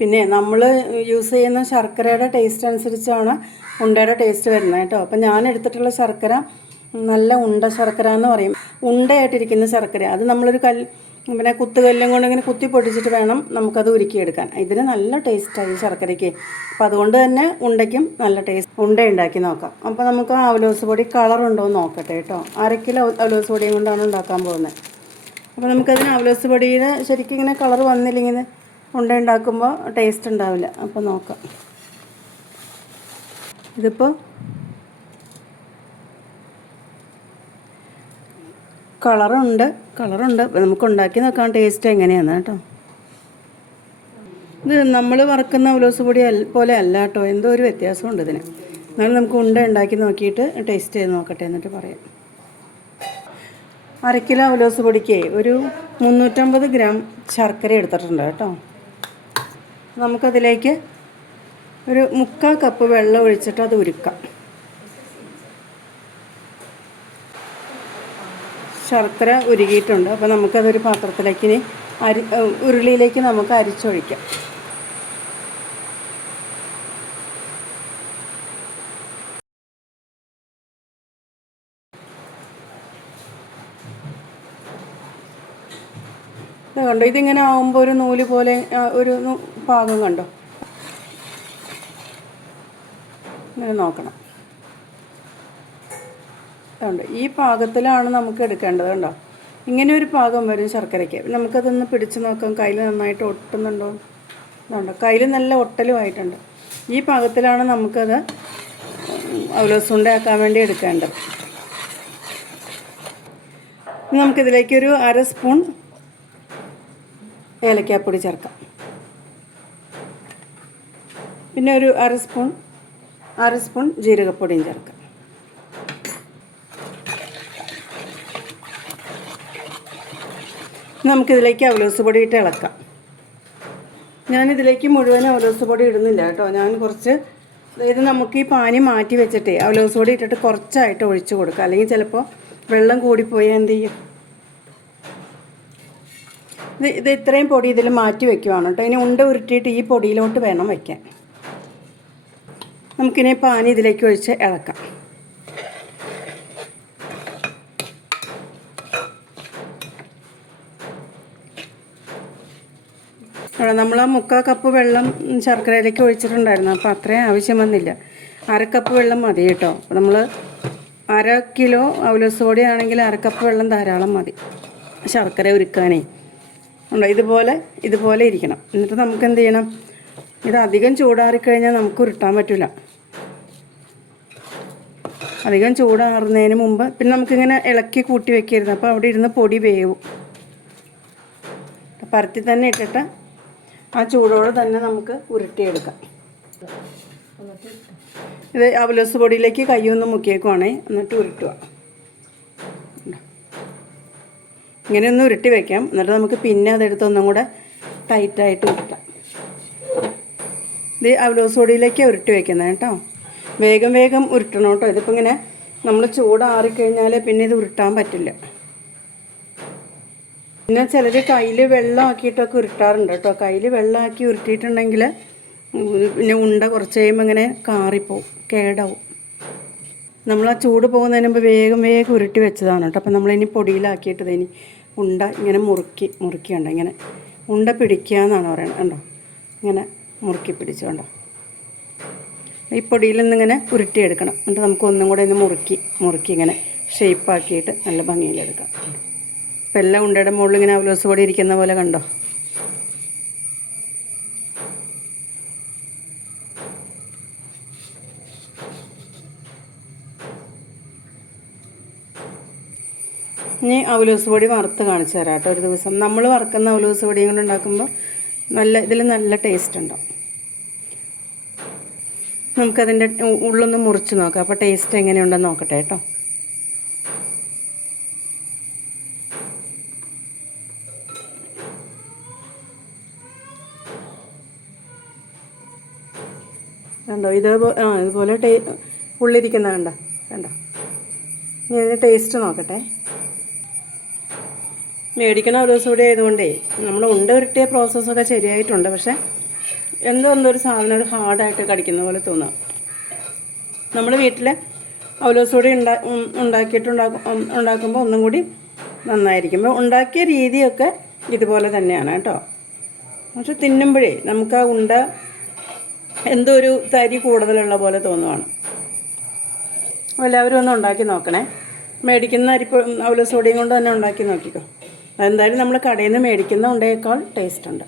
പിന്നെ നമ്മൾ യൂസ് ചെയ്യുന്ന ശർക്കരയുടെ ടേസ്റ്റ് അനുസരിച്ചാണ് ഉണ്ടയുടെ ടേസ്റ്റ് വരുന്നത് കേട്ടോ. അപ്പം ഞാൻ എടുത്തിട്ടുള്ള ശർക്കര നല്ല ഉണ്ട ശർക്കര എന്ന് പറയും. ഉണ്ടയായിട്ടിരിക്കുന്ന ശർക്കര. അത് നമ്മളൊരു പിന്നെ കുത്തുകല്ലും കൊണ്ട് ഇങ്ങനെ കുത്തി പൊട്ടിച്ചിട്ട് വേണം നമുക്കത് ഉരുക്കിയെടുക്കാൻ. ഇതിന് നല്ല ടേസ്റ്റായി ശർക്കരയ്ക്ക്. അപ്പോൾ അതുകൊണ്ട് തന്നെ ഉണ്ടയ്ക്കും നല്ല ടേസ്റ്റ്. ഉണ്ട ഉണ്ടാക്കി നോക്കാം. അപ്പോൾ നമുക്ക് അവലോസ് പൊടി കളറുണ്ടോ എന്ന് നോക്കട്ടെ കേട്ടോ. 1/2 കിലോ അവലോസ് പൊടിയും കൊണ്ടാണ് ഉണ്ടാക്കാൻ പോകുന്നത്. അപ്പോൾ നമുക്കതിന് അവലോസ് പൊടിയിൽ ശരിക്കും ഇങ്ങനെ കളർ വന്നില്ലെങ്കിൽ ഉണ്ട ഉണ്ടാക്കുമ്പോൾ ടേസ്റ്റ് ഉണ്ടാവില്ല. അപ്പോൾ നോക്കാം. ഇതിപ്പോൾ കളറുണ്ട്. നമുക്ക് ഉണ്ടാക്കി നോക്കാം ടേസ്റ്റ് എങ്ങനെയാണ് കേട്ടോ. ഇത് നമ്മൾ വറുക്കുന്ന അവലോസ് പൊടി പോലെ അല്ല കേട്ടോ. എന്തോ ഒരു വ്യത്യാസമുണ്ട് ഇതിന്. എന്നാലും നമുക്ക് ഉണ്ട ഉണ്ടാക്കി നോക്കിയിട്ട് ടേസ്റ്റ് ചെയ്ത് നോക്കട്ടെ, എന്നിട്ട് പറയാം. 1/2 കിലോ അവലോസ് പൊടിക്ക് ഒരു 350 ഗ്രാം ശർക്കര എടുത്തിട്ടുണ്ട് കേട്ടോ. നമുക്കതിലേക്ക് ഒരു 3/4 കപ്പ് വെള്ളം ഒഴിച്ചിട്ട് അത് ഉരുക്കാം. ശർക്കര ഉരുകിയിട്ടുണ്ട്. അപ്പോൾ നമുക്കതൊരു പാത്രത്തിലേക്ക് ഇനി ഉരുളിയിലേക്ക് നമുക്ക് അരിച്ചൊഴിക്കാം. ഇത് കണ്ടോ, ഇതിങ്ങനെ ആകുമ്പോൾ ഒരു നൂല് പോലെ ഒരു പാകം കണ്ടോ, ഇങ്ങനെ നോക്കണം. അതുകൊണ്ട് ഈ പാകത്തിലാണ് നമുക്ക് എടുക്കേണ്ടത്. കണ്ടോ, ഇങ്ങനെ ഒരു പാകം വരും ശർക്കരയ്ക്ക്. നമുക്കതൊന്ന് പിടിച്ച് നോക്കാം, കയ്യിൽ നന്നായിട്ട് ഒട്ടുന്നുണ്ടോ. അതുകൊണ്ടോ കയ്യിൽ നല്ല ഒട്ടലുമായിട്ടുണ്ട്. ഈ പാകത്തിലാണ് നമുക്കത് അവലോസ് ഉണ്ടയാക്കാൻ വേണ്ടി എടുക്കേണ്ടത്. നമുക്കിതിലേക്കൊരു 1/2 സ്പൂൺ ഏലക്കാപ്പൊടി ചേർക്കാം. പിന്നെ ഒരു 1/2 സ്പൂൺ ജീരകപ്പൊടിയും ചേർക്കാം. നമുക്കിതിലേക്ക് അവലോസ് പൊടി ഇട്ട് ഇളക്കാം. ഞാനിതിലേക്ക് മുഴുവൻ അവലോസ് പൊടി ഇടുന്നില്ല കേട്ടോ. ഞാൻ കുറച്ച്, അതായത് നമുക്ക് ഈ പാനി മാറ്റി വെച്ചിട്ടേ അവലോസ് പൊടി ഇട്ടിട്ട് കുറച്ചായിട്ട് ഒഴിച്ച് കൊടുക്കുക. അല്ലെങ്കിൽ ചിലപ്പോൾ വെള്ളം കൂടിപ്പോയാൽ എന്ത് ചെയ്യും. ഇത് ഇത്രയും പൊടി ഇതിൽ മാറ്റി വെക്കുവാണ് കേട്ടോ. ഇനി ഉണ്ട ഉരുട്ടിയിട്ട് ഈ പൊടിയിലോട്ട് വേണം വയ്ക്കാൻ. നമുക്കിനി പാനി ഇതിലേക്ക് ഒഴിച്ച് ഇളക്കാം. നമ്മൾ 3/4 കപ്പ് വെള്ളം ശർക്കരയിലേക്ക് ഒഴിച്ചിട്ടുണ്ടായിരുന്നു. അപ്പോൾ അത്രയും ആവശ്യം വന്നില്ല. 1/2 കപ്പ് വെള്ളം മതി കേട്ടോ. അപ്പോൾ നമ്മൾ 1/2 കിലോ അവലോസ് പൊടി ആണെങ്കിൽ 1/2 കപ്പ് വെള്ളം ധാരാളം മതി ശർക്കര ഉരുക്കാനേ. ഉണ്ടോ, ഇതുപോലെ ഇരിക്കണം. എന്നിട്ട് നമുക്ക് എന്ത് ചെയ്യണം, ഇത് അധികം ചൂടാറിക്കഴിഞ്ഞാൽ നമുക്ക് ഉരുട്ടാൻ പറ്റില്ല. അധികം ചൂടാറുന്നതിന് മുമ്പ് പിന്നെ നമുക്കിങ്ങനെ ഇളക്കി കൂട്ടി വെക്കരുത്. അപ്പോൾ അവിടെ ഇരുന്ന് പൊടി വേവും. പരത്തി തന്നെ ഇട്ടിട്ട് ആ ചൂടോടെ തന്നെ നമുക്ക് ഉരുട്ടിയെടുക്കാം. ഇത് അവലോസ് പൊടിയിലേക്ക് കൈയൊന്ന് മുക്കിയേക്കുവാണേ, എന്നിട്ട് ഉരുട്ടുക. ഇങ്ങനെയൊന്ന് ഉരുട്ടി വയ്ക്കാം. എന്നിട്ട് നമുക്ക് പിന്നെ അതെടുത്ത് ഒന്നും കൂടെ ടൈറ്റായിട്ട് ഉരുട്ടാം. ഇത് അവലോസ് പൊടിയിലേക്ക് ഉരുട്ടി വയ്ക്കുന്നത് കേട്ടോ. വേഗം ഉരുട്ടണം കേട്ടോ. ഇതിപ്പോൾ ഇങ്ങനെ നമ്മൾ ചൂടാറിക്കഴിഞ്ഞാൽ പിന്നെ ഇത് ഉരുട്ടാൻ പറ്റില്ല. പിന്നെ ചിലർ കയ്യിൽ വെള്ളമാക്കിയിട്ടൊക്കെ ഉരുട്ടാറുണ്ട് കേട്ടോ. കയ്യിൽ വെള്ളമാക്കി ഉരുട്ടിയിട്ടുണ്ടെങ്കിൽ പിന്നെ ഉണ്ട കുറച്ച് കഴിയുമ്പോൾ ഇങ്ങനെ കാറിപ്പോവും, കേടാവും. നമ്മൾ ആ ചൂട് പോകുന്നതിന് മുമ്പ് വേഗം ഉരുട്ടി വെച്ചതാണ് കേട്ടോ. അപ്പോൾ നമ്മളിനി പൊടിയിലാക്കിയിട്ട് ഇനി ഉണ്ട ഇങ്ങനെ മുറുക്കിയുണ്ട്. ഇങ്ങനെ ഉണ്ട പിടിക്കുക എന്നാണ് പറയുന്നത്. കണ്ടോ, ഇങ്ങനെ മുറുക്കി പിടിച്ചു. കണ്ടോ, ഈ പൊടിയിൽ നിന്നിങ്ങനെ ഉരുട്ടിയെടുക്കണം. എന്നിട്ട് നമുക്ക് ഒന്നും കൂടെ ഒന്ന് മുറുക്കി ഇങ്ങനെ ഷേപ്പാക്കിയിട്ട് നല്ല ഭംഗിയിലെടുക്കാം. ഇപ്പം എല്ലാം ഉണ്ടയുടെ മുകളിൽ ഇങ്ങനെ അവലോസ് പൊടി ഇരിക്കുന്ന പോലെ കണ്ടോ. ഇനി അവലോസ് പൊടി വറുത്ത് കാണിച്ചു തരാം കേട്ടോ. ഒരു ദിവസം നമ്മൾ വറുക്കുന്ന അവലോസ് പൊടിയും കൊണ്ട് ഉണ്ടാക്കുമ്പോൾ ഇതിൽ നല്ല ടേസ്റ്റ് ഉണ്ടാവും. നമുക്കതിൻ്റെ ഉള്ളൊന്ന് മുറിച്ച് നോക്കാം. അപ്പോൾ ടേസ്റ്റ് എങ്ങനെയുണ്ടെന്ന് നോക്കട്ടെ കേട്ടോ. കണ്ടോ, ഇതുപോലെ ഉള്ളിരിക്കുന്ന കണ്ടോ. ഇനി അതിന് ടേസ്റ്റ് നോക്കട്ടെ. മേടിക്കണ അവലോസ് പൊടി ആയതുകൊണ്ടേ നമ്മൾ ഉണ്ട ഉരുട്ടിയ പ്രോസസ്സൊക്കെ ശരിയായിട്ടുണ്ട്. പക്ഷേ എന്തൊരു സാധനം ഒരു ഹാർഡായിട്ട് കടിക്കുന്ന പോലെ തോന്നുക. നമ്മൾ വീട്ടിൽ അവലോസ് പൊടി ഉണ്ടാക്കുമ്പോൾ ഒന്നും കൂടി നന്നായിരിക്കും. ഉണ്ടാക്കിയ രീതിയൊക്കെ ഇതുപോലെ തന്നെയാണ് കേട്ടോ. പക്ഷെ തിന്നുമ്പോഴേ നമുക്ക് ആ ഉണ്ട എന്തോ ഒരു തരി കൂടുതലുള്ള പോലെ തോന്നുവാണ്. എല്ലാവരും ഒന്ന് ഉണ്ടാക്കി നോക്കണേ. മേടിക്കുന്ന അവലോസ് പൊടിയും കൊണ്ട് തന്നെ ഉണ്ടാക്കി നോക്കിക്കോ. അതെന്തായാലും നമ്മൾ കടയിൽ നിന്ന് മേടിക്കുന്ന ഉണ്ടയേക്കാൾ ടേസ്റ്റ് ഉണ്ട്.